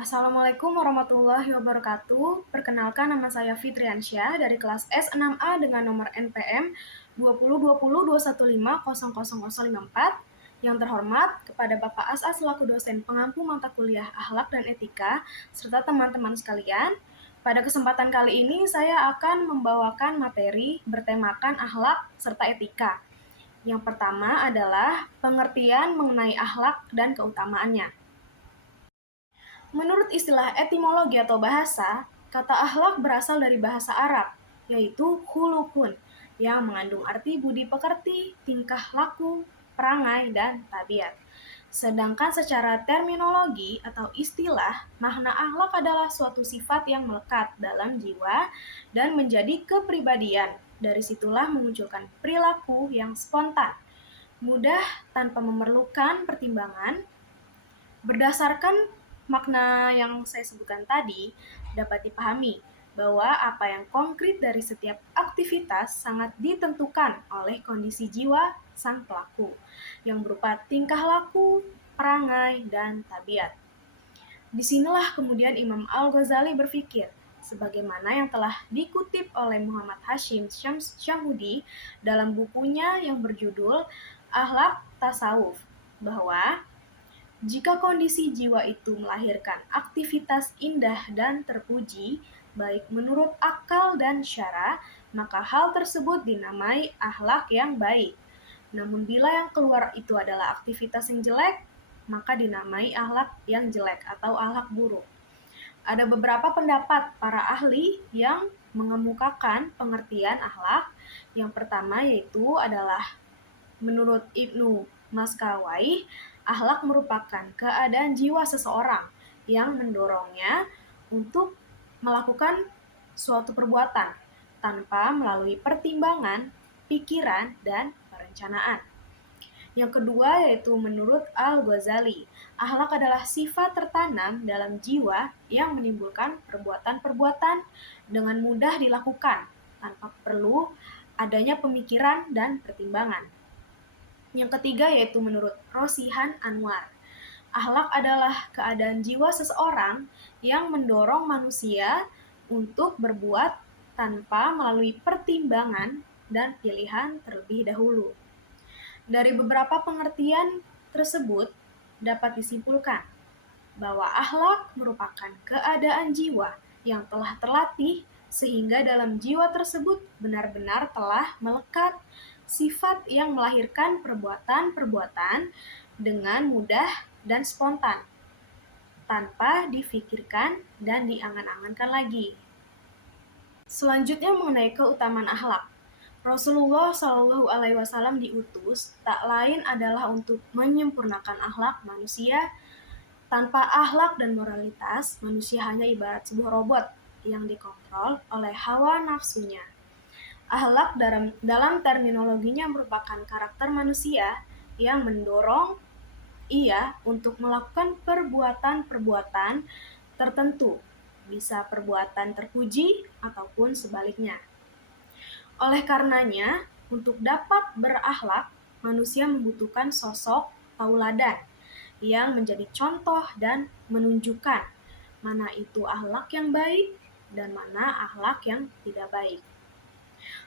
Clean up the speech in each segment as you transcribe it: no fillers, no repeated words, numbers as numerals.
Assalamualaikum warahmatullahi wabarakatuh. Perkenalkan, nama saya Fitriansyah dari kelas S6A dengan nomor NPM 202021500054. Yang terhormat kepada Bapak As'ad selaku dosen pengampu mata kuliah Akhlak dan Etika serta teman-teman sekalian. Pada kesempatan kali ini saya akan membawakan materi bertemakan akhlak serta etika. Yang pertama adalah pengertian mengenai akhlak dan keutamaannya. Menurut istilah etimologi atau bahasa, kata akhlak berasal dari bahasa Arab, yaitu khulukun, yang mengandung arti budi pekerti, tingkah laku, perangai, dan tabiat. Sedangkan secara terminologi atau istilah, makna akhlak adalah suatu sifat yang melekat dalam jiwa dan menjadi kepribadian. Dari situlah memunculkan perilaku yang spontan, mudah tanpa memerlukan pertimbangan. Berdasarkan makna yang saya sebutkan tadi, dapat dipahami bahwa apa yang konkret dari setiap aktivitas sangat ditentukan oleh kondisi jiwa sang pelaku, yang berupa tingkah laku, perangai, dan tabiat. Disinilah kemudian Imam Al-Ghazali berpikir, sebagaimana yang telah dikutip oleh Muhammad Hashim Syamhudi dalam bukunya yang berjudul Akhlak Tasawuf, bahwa jika kondisi jiwa itu melahirkan aktivitas indah dan terpuji, baik menurut akal dan syara, maka hal tersebut dinamai akhlak yang baik. Namun bila yang keluar itu adalah aktivitas yang jelek, maka dinamai akhlak yang jelek atau akhlak buruk. Ada beberapa pendapat para ahli yang mengemukakan pengertian akhlak. Yang pertama yaitu adalah menurut Ibnu Maskawai, akhlak merupakan keadaan jiwa seseorang yang mendorongnya untuk melakukan suatu perbuatan tanpa melalui pertimbangan, pikiran, dan perencanaan. Yang kedua yaitu menurut Al-Ghazali, akhlak adalah sifat tertanam dalam jiwa yang menimbulkan perbuatan-perbuatan dengan mudah dilakukan tanpa perlu adanya pemikiran dan pertimbangan. Yang ketiga yaitu menurut Rosihan Anwar, akhlak adalah keadaan jiwa seseorang yang mendorong manusia untuk berbuat tanpa melalui pertimbangan dan pilihan terlebih dahulu. Dari beberapa pengertian tersebut dapat disimpulkan bahwa akhlak merupakan keadaan jiwa yang telah terlatih sehingga dalam jiwa tersebut benar-benar telah melekat sifat yang melahirkan perbuatan-perbuatan dengan mudah dan spontan, tanpa difikirkan dan diangan-angankan lagi. Selanjutnya mengenai keutamaan akhlak. Rasulullah SAW diutus tak lain adalah untuk menyempurnakan akhlak manusia. Tanpa akhlak dan moralitas, manusia hanya ibarat sebuah robot yang dikontrol oleh hawa nafsunya. Akhlak dalam terminologinya merupakan karakter manusia yang mendorong ia untuk melakukan perbuatan-perbuatan tertentu, bisa perbuatan terpuji ataupun sebaliknya. Oleh karenanya, untuk dapat berakhlak, manusia membutuhkan sosok tauladan yang menjadi contoh dan menunjukkan mana itu akhlak yang baik dan mana akhlak yang tidak baik.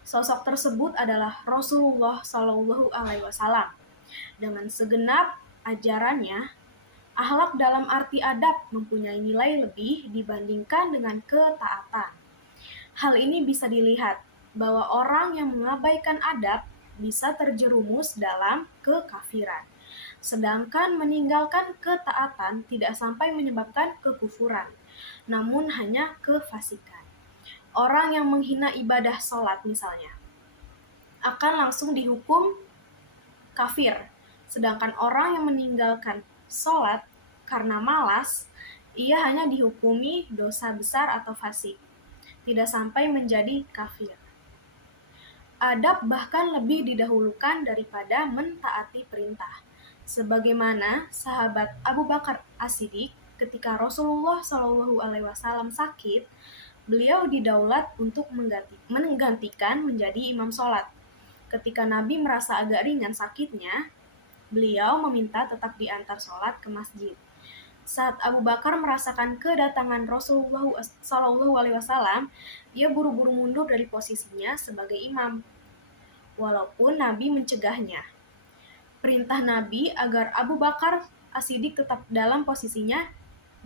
Sosok tersebut adalah Rasulullah SAW. Dengan segenap ajarannya, akhlak dalam arti adab mempunyai nilai lebih dibandingkan dengan ketaatan. Hal ini bisa dilihat bahwa orang yang mengabaikan adab bisa terjerumus dalam kekafiran. Sedangkan meninggalkan ketaatan tidak sampai menyebabkan kekufuran, namun hanya kefasikan. Orang yang menghina ibadah sholat misalnya, akan langsung dihukum kafir. Sedangkan orang yang meninggalkan sholat karena malas, ia hanya dihukumi dosa besar atau fasik, tidak sampai menjadi kafir. Adab bahkan lebih didahulukan daripada mentaati perintah. Sebagaimana sahabat Abu Bakar As-Siddiq ketika Rasulullah SAW sakit, beliau didaulat untuk menggantikan menjadi imam sholat. Ketika Nabi merasa agak ringan sakitnya, beliau meminta tetap diantar sholat ke masjid. Saat Abu Bakar merasakan kedatangan Rasulullah SAW, ia buru-buru mundur dari posisinya sebagai imam, walaupun Nabi mencegahnya. Perintah Nabi agar Abu Bakar As-Siddiq tetap dalam posisinya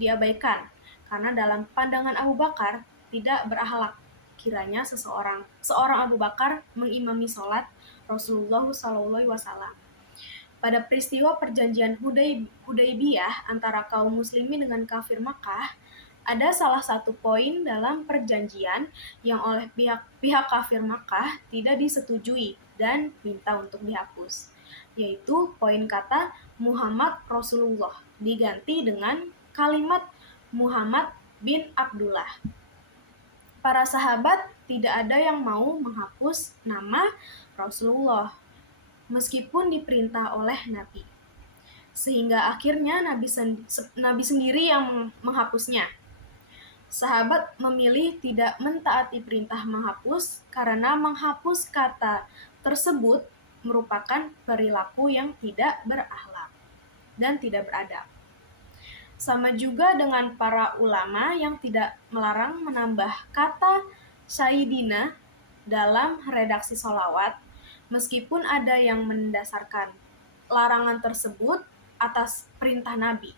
diabaikan, karena dalam pandangan Abu Bakar tidak berakhlak kiranya seorang Abu Bakar mengimami sholat Rasulullah SAW. Pada peristiwa perjanjian Hudaybiyah antara kaum muslimin dengan kafir Makkah, ada salah satu poin dalam perjanjian yang oleh pihak kafir Makkah tidak disetujui dan minta untuk dihapus, yaitu poin kata Muhammad Rasulullah diganti dengan kalimat Muhammad bin Abdullah. Para sahabat tidak ada yang mau menghapus nama Rasulullah meskipun diperintah oleh Nabi. Sehingga akhirnya Nabi sendiri yang menghapusnya. Sahabat memilih tidak mentaati perintah menghapus karena menghapus kata tersebut merupakan perilaku yang tidak berakhlak dan tidak beradab. Sama juga dengan para ulama yang tidak melarang menambah kata Sayyidina dalam redaksi sholawat, meskipun ada yang mendasarkan larangan tersebut atas perintah Nabi,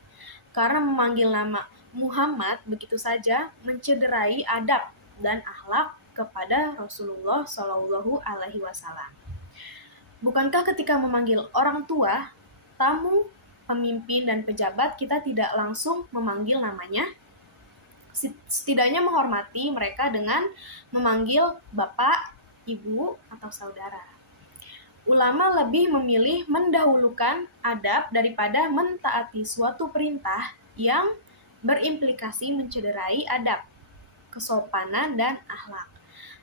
karena memanggil nama Muhammad begitu saja mencederai adab dan akhlak kepada Rasulullah SAW. Bukankah ketika memanggil orang tua, tamu, pemimpin, dan pejabat kita tidak langsung memanggil namanya? Setidaknya menghormati mereka dengan memanggil bapak, ibu, atau saudara. Ulama lebih memilih mendahulukan adab daripada mentaati suatu perintah yang berimplikasi mencederai adab, kesopanan, dan akhlak.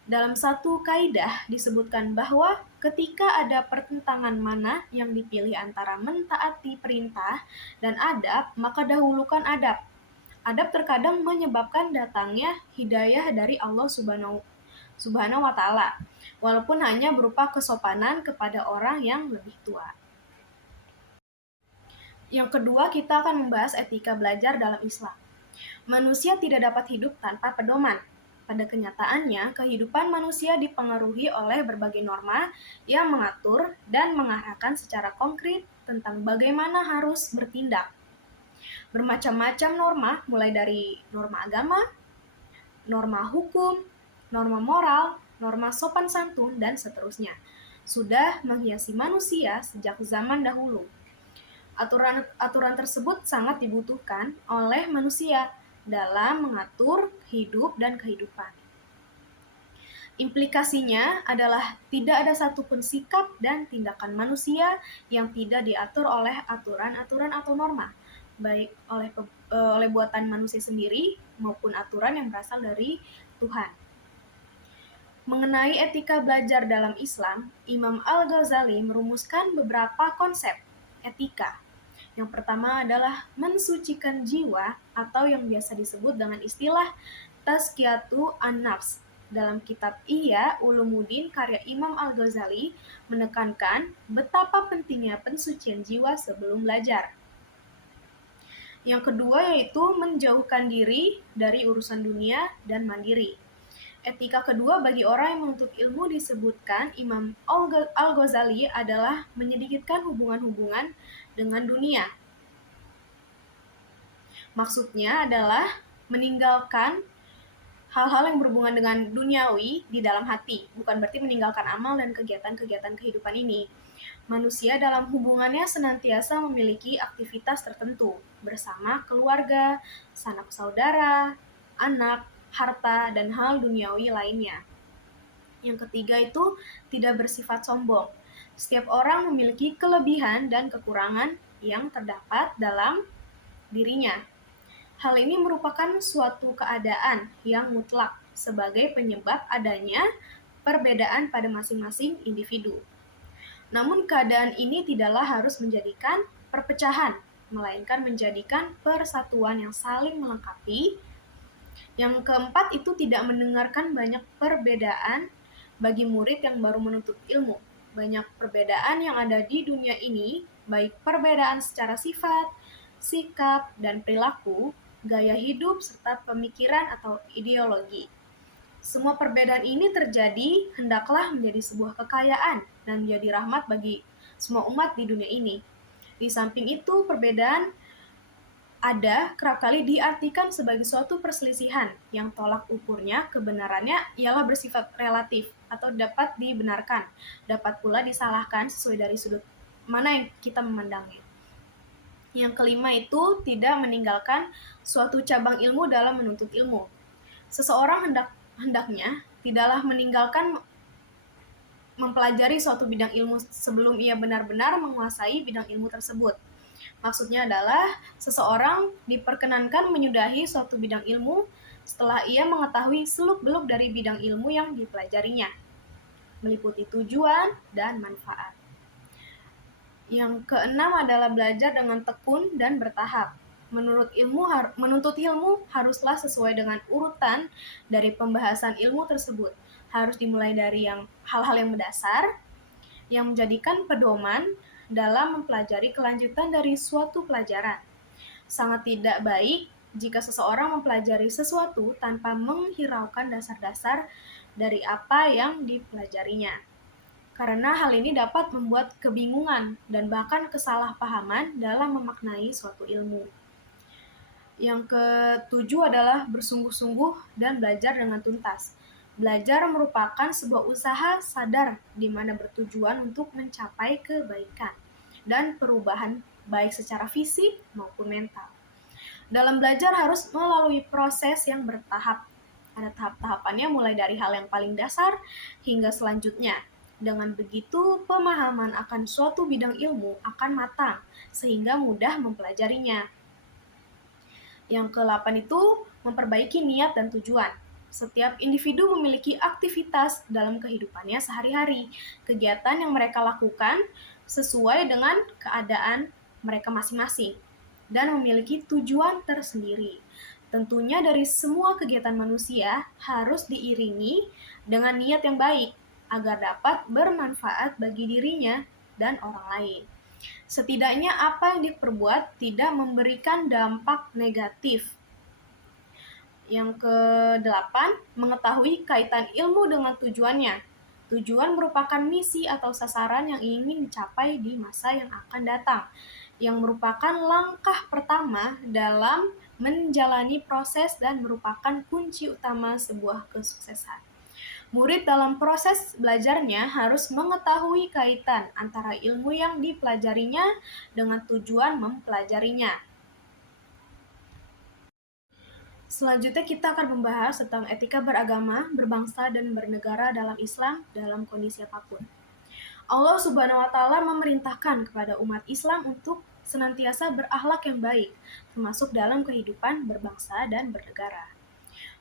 Dalam satu kaidah disebutkan bahwa ketika ada pertentangan mana yang dipilih antara mentaati perintah dan adab, maka dahulukan adab. Adab terkadang menyebabkan datangnya hidayah dari Allah Subhanahu wa Ta'ala, walaupun hanya berupa kesopanan kepada orang yang lebih tua. Yang kedua, kita akan membahas etika belajar dalam Islam. Manusia tidak dapat hidup tanpa pedoman. Pada kenyataannya, kehidupan manusia dipengaruhi oleh berbagai norma yang mengatur dan mengarahkan secara konkret tentang bagaimana harus bertindak. Bermacam-macam norma, mulai dari norma agama, norma hukum, norma moral, norma sopan santun, dan seterusnya, sudah menghiasi manusia sejak zaman dahulu. Aturan tersebut sangat dibutuhkan oleh manusia dalam mengatur hidup dan kehidupan. Implikasinya adalah tidak ada satupun sikap dan tindakan manusia yang tidak diatur oleh aturan-aturan atau norma, baik oleh buatan manusia sendiri maupun aturan yang berasal dari Tuhan. Mengenai etika belajar dalam Islam, Imam Al-Ghazali merumuskan beberapa konsep etika. Yang pertama adalah mensucikan jiwa atau yang biasa disebut dengan istilah Tazkiyatu an-Nafs. Dalam kitab Ihya Ulumuddin karya Imam Al-Ghazali menekankan betapa pentingnya pensucian jiwa sebelum belajar. Yang kedua yaitu menjauhkan diri dari urusan dunia dan mandiri. Etika kedua bagi orang yang menuntut ilmu disebutkan Imam Al-Ghazali adalah menyedikitkan hubungan-hubungan dengan dunia. Maksudnya adalah meninggalkan hal-hal yang berhubungan dengan duniawi di dalam hati, bukan berarti meninggalkan amal dan kegiatan-kegiatan kehidupan ini. Manusia dalam hubungannya senantiasa memiliki aktivitas tertentu bersama keluarga, sanak saudara, anak, harta, dan hal duniawi lainnya. Yang ketiga itu tidak bersifat sombong. Setiap orang memiliki kelebihan dan kekurangan yang terdapat dalam dirinya. Hal ini merupakan suatu keadaan yang mutlak sebagai penyebab adanya perbedaan pada masing-masing individu. Namun keadaan ini tidaklah harus menjadikan perpecahan, melainkan menjadikan persatuan yang saling melengkapi. Yang keempat itu tidak mendengarkan banyak perbedaan bagi murid yang baru menuntut ilmu. Banyak perbedaan yang ada di dunia ini, baik perbedaan secara sifat, sikap, dan perilaku, gaya hidup, serta pemikiran atau ideologi. Semua perbedaan ini terjadi hendaklah menjadi sebuah kekayaan dan menjadi rahmat bagi semua umat di dunia ini. Di samping itu, perbedaan ada kerap kali diartikan sebagai suatu perselisihan yang tolak ukurnya kebenarannya ialah bersifat relatif atau dapat dibenarkan, dapat pula disalahkan sesuai dari sudut mana yang kita memandangnya. Yang kelima itu tidak meninggalkan suatu cabang ilmu dalam menuntut ilmu. Seseorang hendaknya tidaklah meninggalkan mempelajari suatu bidang ilmu sebelum ia benar-benar menguasai bidang ilmu tersebut. Maksudnya adalah seseorang diperkenankan menyudahi suatu bidang ilmu setelah ia mengetahui seluk-beluk dari bidang ilmu yang dipelajarinya, meliputi tujuan dan manfaat. Yang keenam adalah belajar dengan tekun dan bertahap. Menuntut ilmu haruslah sesuai dengan urutan dari pembahasan ilmu tersebut. Harus dimulai dari hal-hal yang mendasar, yang menjadikan pedoman dalam mempelajari kelanjutan dari suatu pelajaran. Sangat tidak baik jika seseorang mempelajari sesuatu tanpa menghiraukan dasar-dasar dari apa yang dipelajarinya. Karena hal ini dapat membuat kebingungan dan bahkan kesalahpahaman dalam memaknai suatu ilmu. Yang ketujuh adalah bersungguh-sungguh dan belajar dengan tuntas. Belajar merupakan sebuah usaha sadar di mana bertujuan untuk mencapai kebaikan dan perubahan baik secara fisik maupun mental. Dalam belajar harus melalui proses yang bertahap. Ada tahap-tahapannya mulai dari hal yang paling dasar hingga selanjutnya. Dengan begitu, pemahaman akan suatu bidang ilmu akan matang sehingga mudah mempelajarinya. Yang ke-8 itu memperbaiki niat dan tujuan. Setiap individu memiliki aktivitas dalam kehidupannya sehari-hari. Kegiatan yang mereka lakukan sesuai dengan keadaan mereka masing-masing dan memiliki tujuan tersendiri. Tentunya dari semua kegiatan manusia harus diiringi dengan niat yang baik agar dapat bermanfaat bagi dirinya dan orang lain. Setidaknya apa yang diperbuat tidak memberikan dampak negatif. Yang ke-8, mengetahui kaitan ilmu dengan tujuannya. Tujuan merupakan misi atau sasaran yang ingin dicapai di masa yang akan datang, yang merupakan langkah pertama dalam menjalani proses dan merupakan kunci utama sebuah kesuksesan. Murid dalam proses belajarnya harus mengetahui kaitan antara ilmu yang dipelajarinya dengan tujuan mempelajarinya. Selanjutnya kita akan membahas tentang etika beragama, berbangsa, dan bernegara dalam Islam dalam kondisi apapun. Allah Subhanahu wa Ta'ala memerintahkan kepada umat Islam untuk senantiasa berakhlak yang baik, termasuk dalam kehidupan berbangsa dan bernegara.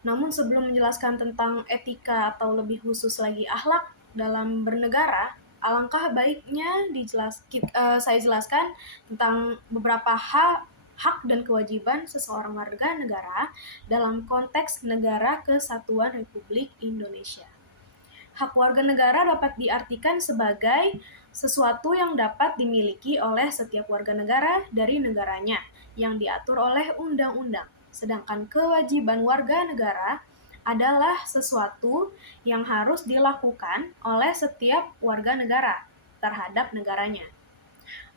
Namun sebelum menjelaskan tentang etika atau lebih khusus lagi akhlak dalam bernegara, alangkah baiknya saya jelaskan tentang beberapa hak dan kewajiban seseorang warga negara dalam konteks Negara Kesatuan Republik Indonesia. Hak warga negara dapat diartikan sebagai sesuatu yang dapat dimiliki oleh setiap warga negara dari negaranya yang diatur oleh undang-undang. Sedangkan kewajiban warga negara adalah sesuatu yang harus dilakukan oleh setiap warga negara terhadap negaranya.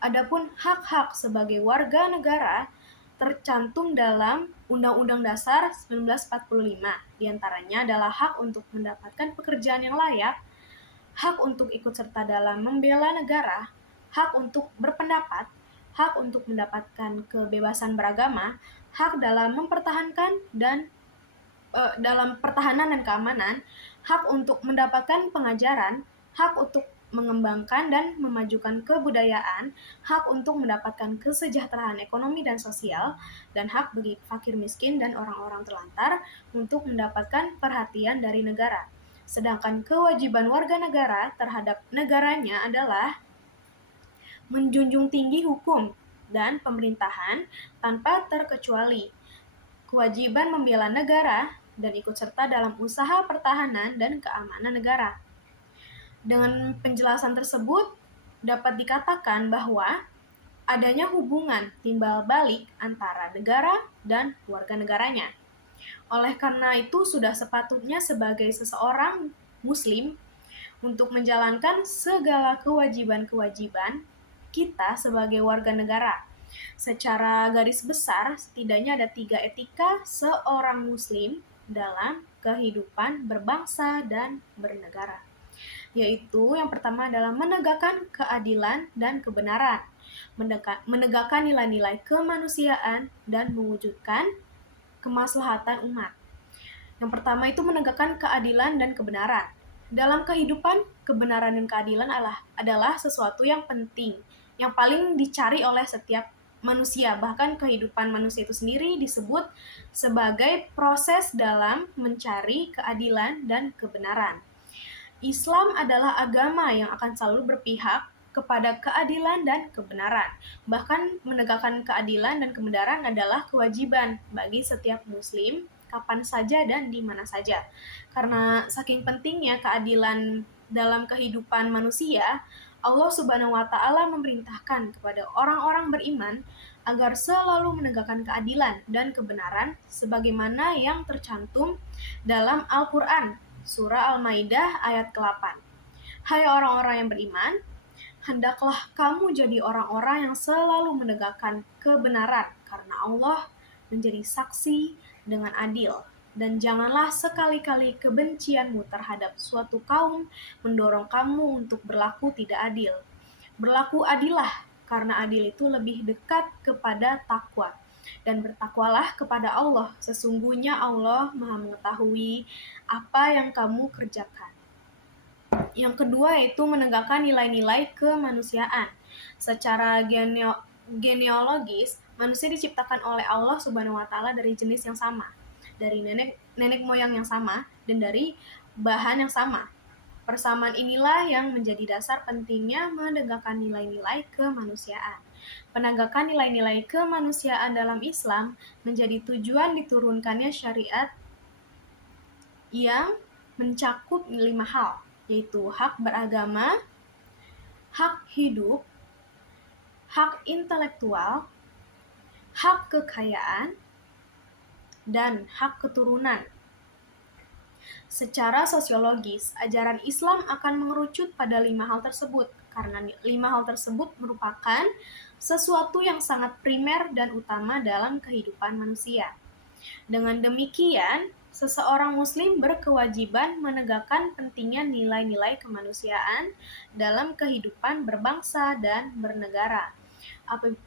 Adapun hak-hak sebagai warga negara tercantum dalam Undang-Undang Dasar 1945. Di antaranya adalah hak untuk mendapatkan pekerjaan yang layak, hak untuk ikut serta dalam membela negara, hak untuk berpendapat, hak untuk mendapatkan kebebasan beragama, hak dalam mempertahankan dan dalam pertahanan dan keamanan, hak untuk mendapatkan pengajaran, hak untuk mengembangkan dan memajukan kebudayaan, hak untuk mendapatkan kesejahteraan ekonomi dan sosial, dan hak bagi fakir miskin dan orang-orang terlantar untuk mendapatkan perhatian dari negara. Sedangkan kewajiban warga negara terhadap negaranya adalah menjunjung tinggi hukum dan pemerintahan tanpa terkecuali, kewajiban membela negara, dan ikut serta dalam usaha pertahanan dan keamanan negara. Dengan penjelasan tersebut, dapat dikatakan bahwa adanya hubungan timbal balik antara negara dan warga negaranya. Oleh karena itu, sudah sepatutnya sebagai seseorang Muslim untuk menjalankan segala kewajiban-kewajiban kita sebagai warga negara. Secara garis besar, setidaknya ada 3 etika seorang Muslim dalam kehidupan berbangsa dan bernegara. Yaitu yang pertama adalah menegakkan keadilan dan kebenaran, menegakkan nilai-nilai kemanusiaan, dan mewujudkan kemaslahatan umat. Yang pertama itu menegakkan keadilan dan kebenaran. Dalam kehidupan, kebenaran dan keadilan adalah sesuatu yang penting, yang paling dicari oleh setiap manusia. Bahkan kehidupan manusia itu sendiri disebut sebagai proses dalam mencari keadilan dan kebenaran. Islam adalah agama yang akan selalu berpihak kepada keadilan dan kebenaran. Bahkan menegakkan keadilan dan kebenaran adalah kewajiban bagi setiap muslim kapan saja dan di mana saja. Karena saking pentingnya keadilan dalam kehidupan manusia, Allah Subhanahu wa taala memerintahkan kepada orang-orang beriman agar selalu menegakkan keadilan dan kebenaran sebagaimana yang tercantum dalam Al-Qur'an, surah Al-Maidah ayat ke-8. Hai orang-orang yang beriman, hendaklah kamu jadi orang-orang yang selalu menegakkan kebenaran karena Allah menjadi saksi dengan adil. Dan janganlah sekali-kali kebencianmu terhadap suatu kaum mendorong kamu untuk berlaku tidak adil. Berlaku adillah, karena adil itu lebih dekat kepada takwa. Dan bertakwalah kepada Allah, sesungguhnya Allah Maha mengetahui apa yang kamu kerjakan. Yang kedua yaitu menegakkan nilai-nilai kemanusiaan. Secara genealogis, manusia diciptakan oleh Allah Subhanahu wa taala dari jenis yang sama, dari nenek moyang yang sama, dan dari bahan yang sama. Persamaan inilah yang menjadi dasar pentingnya menegakkan nilai-nilai kemanusiaan. Penegakan nilai-nilai kemanusiaan dalam Islam menjadi tujuan diturunkannya syariat yang mencakup 5 hal, yaitu hak beragama, hak hidup, hak intelektual, hak kekayaan, dan hak keturunan. Secara sosiologis, ajaran Islam akan mengerucut pada 5 hal tersebut, karena 5 hal tersebut merupakan sesuatu yang sangat primer dan utama dalam kehidupan manusia. Dengan demikian, seseorang muslim berkewajiban menegakkan pentingnya nilai-nilai kemanusiaan dalam kehidupan berbangsa dan bernegara.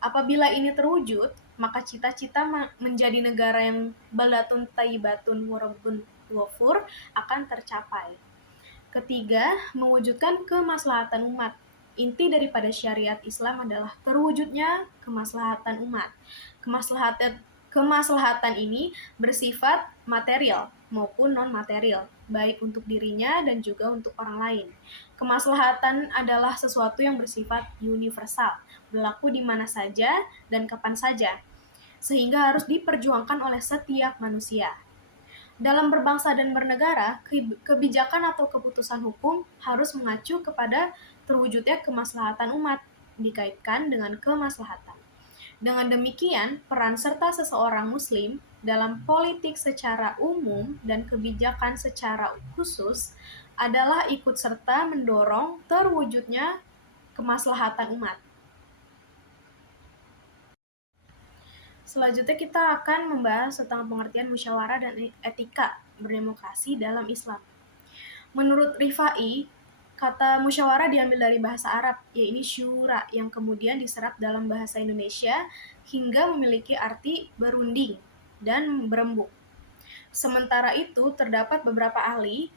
Apabila ini terwujud, maka cita-cita menjadi negara yang balatun tayyibatun warabbun ghafur akan tercapai. Ketiga, mewujudkan kemaslahatan umat. Inti daripada syariat Islam adalah terwujudnya kemaslahatan umat. Kemaslahatan ini bersifat material maupun non-material, baik untuk dirinya dan juga untuk orang lain. Kemaslahatan adalah sesuatu yang bersifat universal, berlaku di mana saja dan kapan saja, sehingga harus diperjuangkan oleh setiap manusia. Dalam berbangsa dan bernegara, kebijakan atau keputusan hukum harus mengacu kepada terwujudnya kemaslahatan umat, dikaitkan dengan kemaslahatan. Dengan demikian, peran serta seseorang muslim dalam politik secara umum dan kebijakan secara khusus adalah ikut serta mendorong terwujudnya kemaslahatan umat. Selanjutnya kita akan membahas tentang pengertian musyawarah dan etika berdemokrasi dalam Islam. Menurut Rifai, kata musyawarah diambil dari bahasa Arab, yaitu syura, yang kemudian diserap dalam bahasa Indonesia hingga memiliki arti berunding dan berembuk. Sementara itu, terdapat beberapa ahli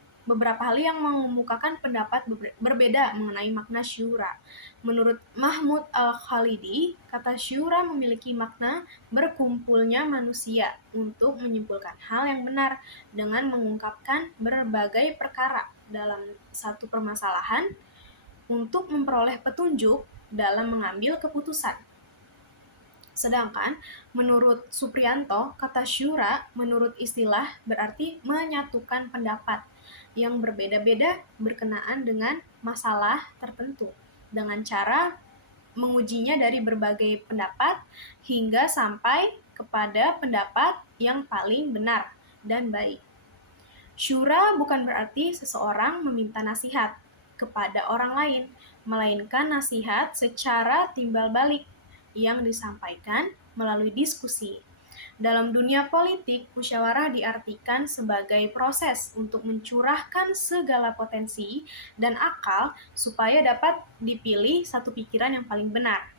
yang mengemukakan pendapat berbeda mengenai makna syura. Menurut Mahmud Al-Khalidi, kata syura memiliki makna berkumpulnya manusia untuk menyimpulkan hal yang benar dengan mengungkapkan berbagai perkara dalam satu permasalahan untuk memperoleh petunjuk dalam mengambil keputusan. Sedangkan menurut Supriyanto, kata syura menurut istilah berarti menyatukan pendapat yang berbeda-beda berkenaan dengan masalah tertentu dengan cara mengujinya dari berbagai pendapat hingga sampai kepada pendapat yang paling benar dan baik. Syura bukan berarti seseorang meminta nasihat kepada orang lain, melainkan nasihat secara timbal balik yang disampaikan melalui diskusi. Dalam dunia politik, musyawarah diartikan sebagai proses untuk mencurahkan segala potensi dan akal supaya dapat dipilih satu pikiran yang paling benar.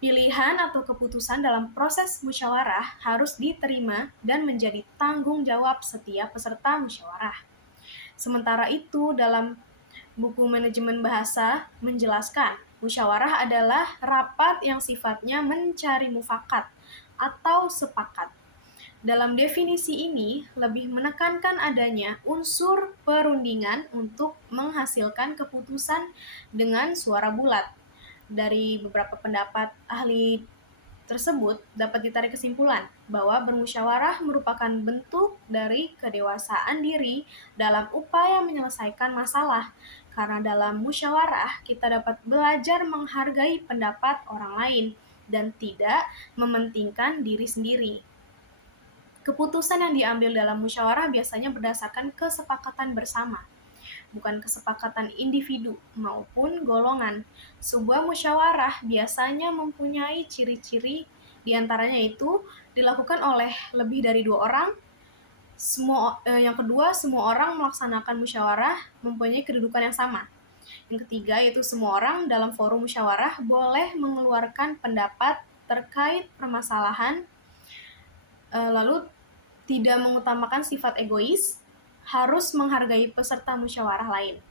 Pilihan atau keputusan dalam proses musyawarah harus diterima dan menjadi tanggung jawab setiap peserta musyawarah. Sementara itu, dalam buku manajemen bahasa menjelaskan, musyawarah adalah rapat yang sifatnya mencari mufakat atau sepakat. Dalam definisi ini, lebih menekankan adanya unsur perundingan untuk menghasilkan keputusan dengan suara bulat. Dari beberapa pendapat ahli tersebut dapat ditarik kesimpulan bahwa bermusyawarah merupakan bentuk dari kedewasaan diri dalam upaya menyelesaikan masalah. Karena dalam musyawarah kita dapat belajar menghargai pendapat orang lain dan tidak mementingkan diri sendiri. Keputusan yang diambil dalam musyawarah biasanya berdasarkan kesepakatan bersama, bukan kesepakatan individu maupun golongan. Sebuah musyawarah biasanya mempunyai ciri-ciri, diantaranya itu dilakukan oleh lebih dari 2 orang. Yang kedua, semua orang melaksanakan musyawarah mempunyai kedudukan yang sama. Yang ketiga, yaitu semua orang dalam forum musyawarah boleh mengeluarkan pendapat terkait permasalahan, lalu tidak mengutamakan sifat egois, harus menghargai peserta musyawarah lain.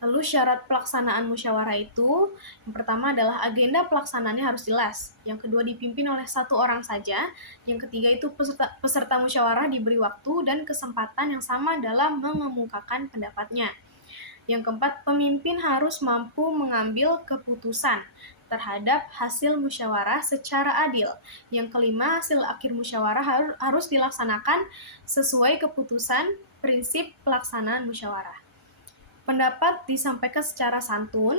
Lalu syarat pelaksanaan musyawarah itu, yang pertama adalah agenda pelaksanaannya harus jelas. Yang kedua dipimpin oleh 1 orang saja. Yang ketiga itu peserta musyawarah diberi waktu dan kesempatan yang sama dalam mengemukakan pendapatnya. Yang keempat, pemimpin harus mampu mengambil keputusan terhadap hasil musyawarah secara adil. Yang kelima, hasil akhir musyawarah harus dilaksanakan sesuai keputusan prinsip pelaksanaan musyawarah. Pendapat disampaikan secara santun,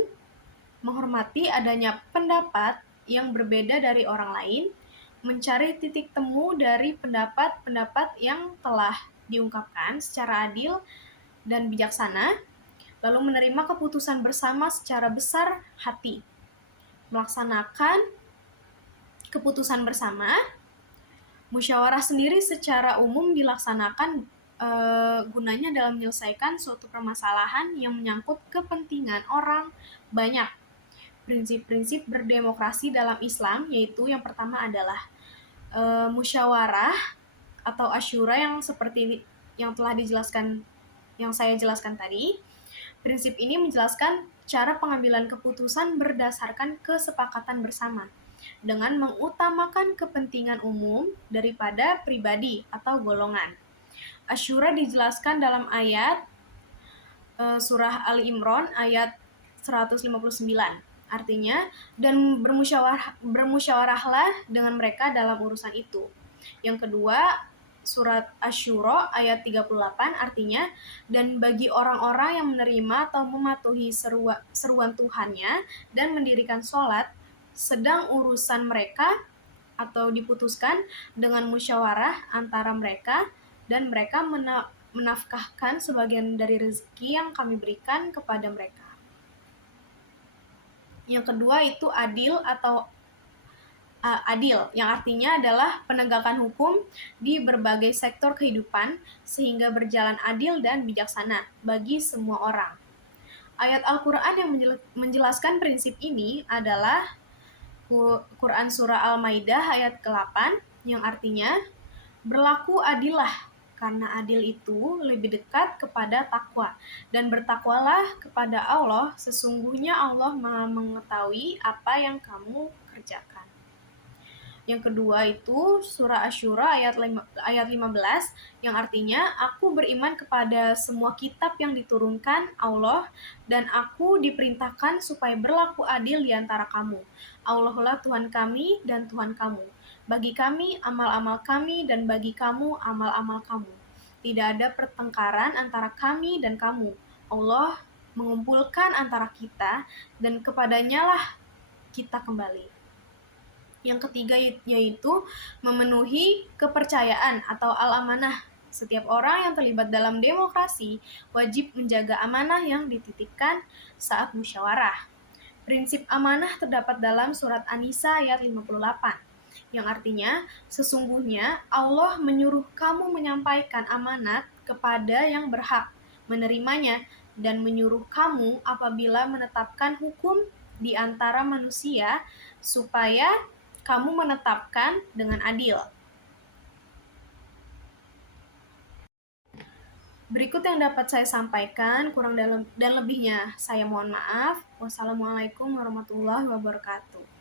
menghormati adanya pendapat yang berbeda dari orang lain, mencari titik temu dari pendapat-pendapat yang telah diungkapkan secara adil dan bijaksana, lalu menerima keputusan bersama secara besar hati, melaksanakan keputusan bersama. Musyawarah sendiri secara umum dilaksanakan gunanya dalam menyelesaikan suatu permasalahan yang menyangkut kepentingan orang banyak. Prinsip-prinsip berdemokrasi dalam Islam yaitu yang pertama adalah musyawarah atau asyura yang seperti yang telah dijelaskan, yang saya jelaskan tadi. Prinsip ini menjelaskan cara pengambilan keputusan berdasarkan kesepakatan bersama dengan mengutamakan kepentingan umum daripada pribadi atau golongan. Asyura dijelaskan dalam ayat surah Ali Imran ayat 159. Artinya, dan bermusyawarahlah dengan mereka dalam urusan itu. Yang kedua, surat Asy-Syura ayat 38 artinya, dan bagi orang-orang yang menerima atau mematuhi seruan Tuhannya dan mendirikan sholat, sedang urusan mereka atau diputuskan dengan musyawarah antara mereka, dan mereka menafkahkan sebagian dari rezeki yang kami berikan kepada mereka. Yang kedua itu adil atau adil, yang artinya adalah penegakan hukum di berbagai sektor kehidupan sehingga berjalan adil dan bijaksana bagi semua orang. Ayat Al-Quran yang menjelaskan prinsip ini adalah Quran Surah Al-Maidah ayat ke-8 yang artinya, berlaku adillah karena adil itu lebih dekat kepada takwa, dan bertakwalah kepada Allah, sesungguhnya Allah Maha mengetahui apa yang kamu kerjakan. Yang kedua itu surah Asy-Syura ayat 15 yang artinya, aku beriman kepada semua kitab yang diturunkan Allah dan aku diperintahkan supaya berlaku adil di antara kamu. Allahlah Tuhan kami dan Tuhan kamu. Bagi kami amal-amal kami dan bagi kamu amal-amal kamu. Tidak ada pertengkaran antara kami dan kamu. Allah mengumpulkan antara kita dan kepadanya lah kita kembali. Yang ketiga yaitu memenuhi kepercayaan atau al-amanah. Setiap orang yang terlibat dalam demokrasi wajib menjaga amanah yang dititipkan saat musyawarah. Prinsip amanah terdapat dalam surat An-Nisa ayat 58, yang artinya, sesungguhnya Allah menyuruh kamu menyampaikan amanat kepada yang berhak menerimanya dan menyuruh kamu apabila menetapkan hukum di antara manusia supaya kamu menetapkan dengan adil. Berikut yang dapat saya sampaikan, kurang dan lebihnya saya mohon maaf. Wassalamualaikum warahmatullahi wabarakatuh.